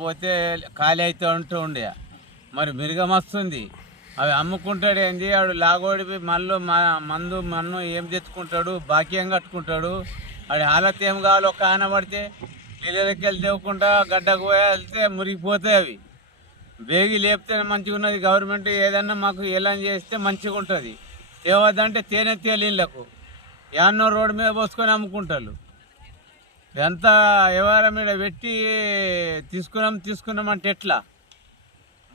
పోతే ఖాళీ అయితే ఉంటూ ఉండే. మరి మిరుగం వస్తుంది అవి అమ్ముకుంటాడు ఏంది? ఆడు లాగోడిపి మళ్ళీ మందు మన్ను ఏం తెచ్చుకుంటాడు? బాక్యం కట్టుకుంటాడు. ఆడి హాలత్ ఏం కావాలో ఒక ఆన పడితే నీళ్ళకి వెళ్ళి తెవకుండా గడ్డకు పోయి వెళ్తే మురిగిపోతాయి అవి. బేగి లేపితేనే మంచిగా ఉన్నది. గవర్నమెంట్ ఏదన్నా మాకు ఎలా చేస్తే మంచిగా ఉంటుంది. తేవద్దంటే తేనె తేలీళ్ళకు యాన్నో రోడ్డు మీద పోసుకొని అమ్ముకుంటారు ఎంత వ్యవహారం మీద పెట్టి తీసుకున్నాం తీసుకున్నాం అంటే ఎట్లా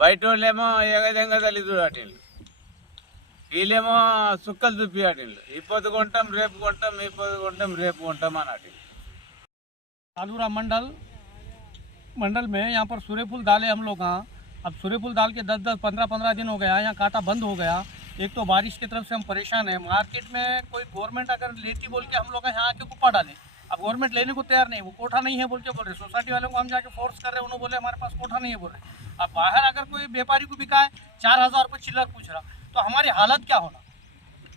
బయట వాళ్ళేమో ఎగదంగా తల్లిదు అటిళ్ళు వీళ్ళేమో సుక్కలు చూపి అటిళ్ళు ఈ పొద్దు కొంటాం రేపు కొంటాం ఈ పొద్దు కొంటాం రేపు కొంటాం అని అటు कालूरा मंडल मंडल में यहाँ पर सूर्यफूल डाले हम लोग यहाँ अब सूर्यफूल डाल के दस दस पंद्रह पंद्रह दिन हो गया यहाँ कांटा बंद हो गया एक तो बारिश की तरफ से हम परेशान हैं मार्केट में कोई गवर्नमेंट अगर लेती बोल के हम लोग यहाँ आके कुप्पा डाले अब गवर्नमेंट लेने को तैयार नहीं वो कोठा नहीं है बोल के बोल रहे सोसाइटी वालों को हम जाके फोर्स कर रहे हैं, उन्होंने बोले, हमारे पास कोठा नहीं है, बोल रहे। अब बाहर अगर कोई व्यापारी को बिका है चार हज़ार रुपये चिल्लर पूछ रहा तो हमारी हालत क्या होना?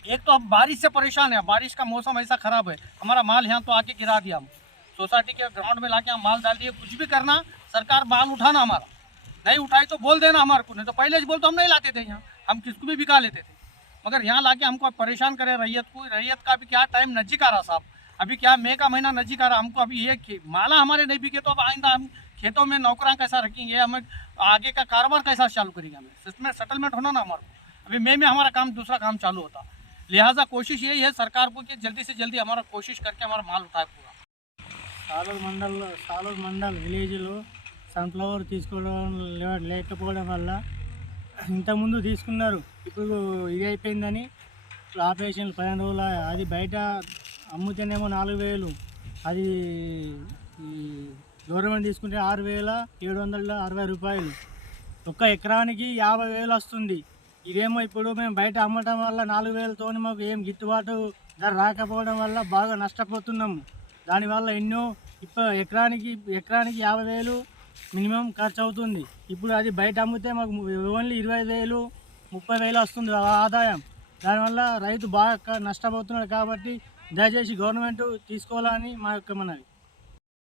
एक तो हम बारिश से परेशान है, बारिश का मौसम ऐसा खराब है, हमारा माल यहाँ तो आके गिरा दिया। हम सोसाइटी के ग्राउंड में लाके हम माल डाल दिए, कुछ भी करना, सरकार माल उठाना हमारा। नहीं उठाई तो बोल देना हमारे को, नहीं तो पहले बोल तो हम नहीं लाते थे यहाँ, हम किसको भी बिका लेते थे। मगर यहाँ लाके हमको परेशान करे, रैयत को, रैयत का भी क्या, टाइम नज़दीक आ रहा साहब। अभी क्या मई का महीना नजदीक आ रहा हमको अभी ये खे- माला हमारे नहीं बिके तो अब आइंदा हम खेतों में नौकरा कैसा रखेंगे हमें आगे का कारोबार कैसा चालू करेंगे हमें इसमें सेटलमेंट होना ना हमारे को अभी मई में हमारा काम दूसरा काम चालू होता लिहाजा कोशिश यही है सरकार को कि जल्दी से जल्दी हमारा कोशिश करके हमारा माल उठाए पूरा సాలూరు మండల్ సాలూరు మండల్ విలేజ్లో సన్ఫ్లవర్ తీసుకోవడం లే- లేకపోవడం వల్ల ఇంతకుముందు తీసుకున్నారు ఇప్పుడు ఇది అయిపోయిందని ఆపరేషన్ పదిహేను రోజులు అది బయట అమ్ముతేనేమో నాలుగు వేలు. అది ఈ గవర్నమెంట్ తీసుకుంటే ఆరు వేల ఏడు వందల అరవై రూపాయలు. ఒక్క ఎకరానికి యాభై వేలు వస్తుంది. ఇదేమో ఇప్పుడు మేము బయట అమ్మటం వల్ల నాలుగు వేలతో మాకు ఏం గిట్టుబాటు ధర రాకపోవడం వల్ల బాగా నష్టపోతున్నాము. దానివల్ల ఎన్నో ఇప్పుడు ఎకరానికి ఎకరానికి యాభై వేలు మినిమం ఖర్చు అవుతుంది ఇప్పుడు అది బయట అమ్మితే మాకు ఓన్లీ ఇరవై వేలు ముప్పై వేలు వస్తుంది ఆ ఆదాయం. దానివల్ల రైతు బాగా నష్టపోతున్నాడు కాబట్టి దయచేసి గవర్నమెంట్ తీసుకోవాలని మా యొక్క మనవి.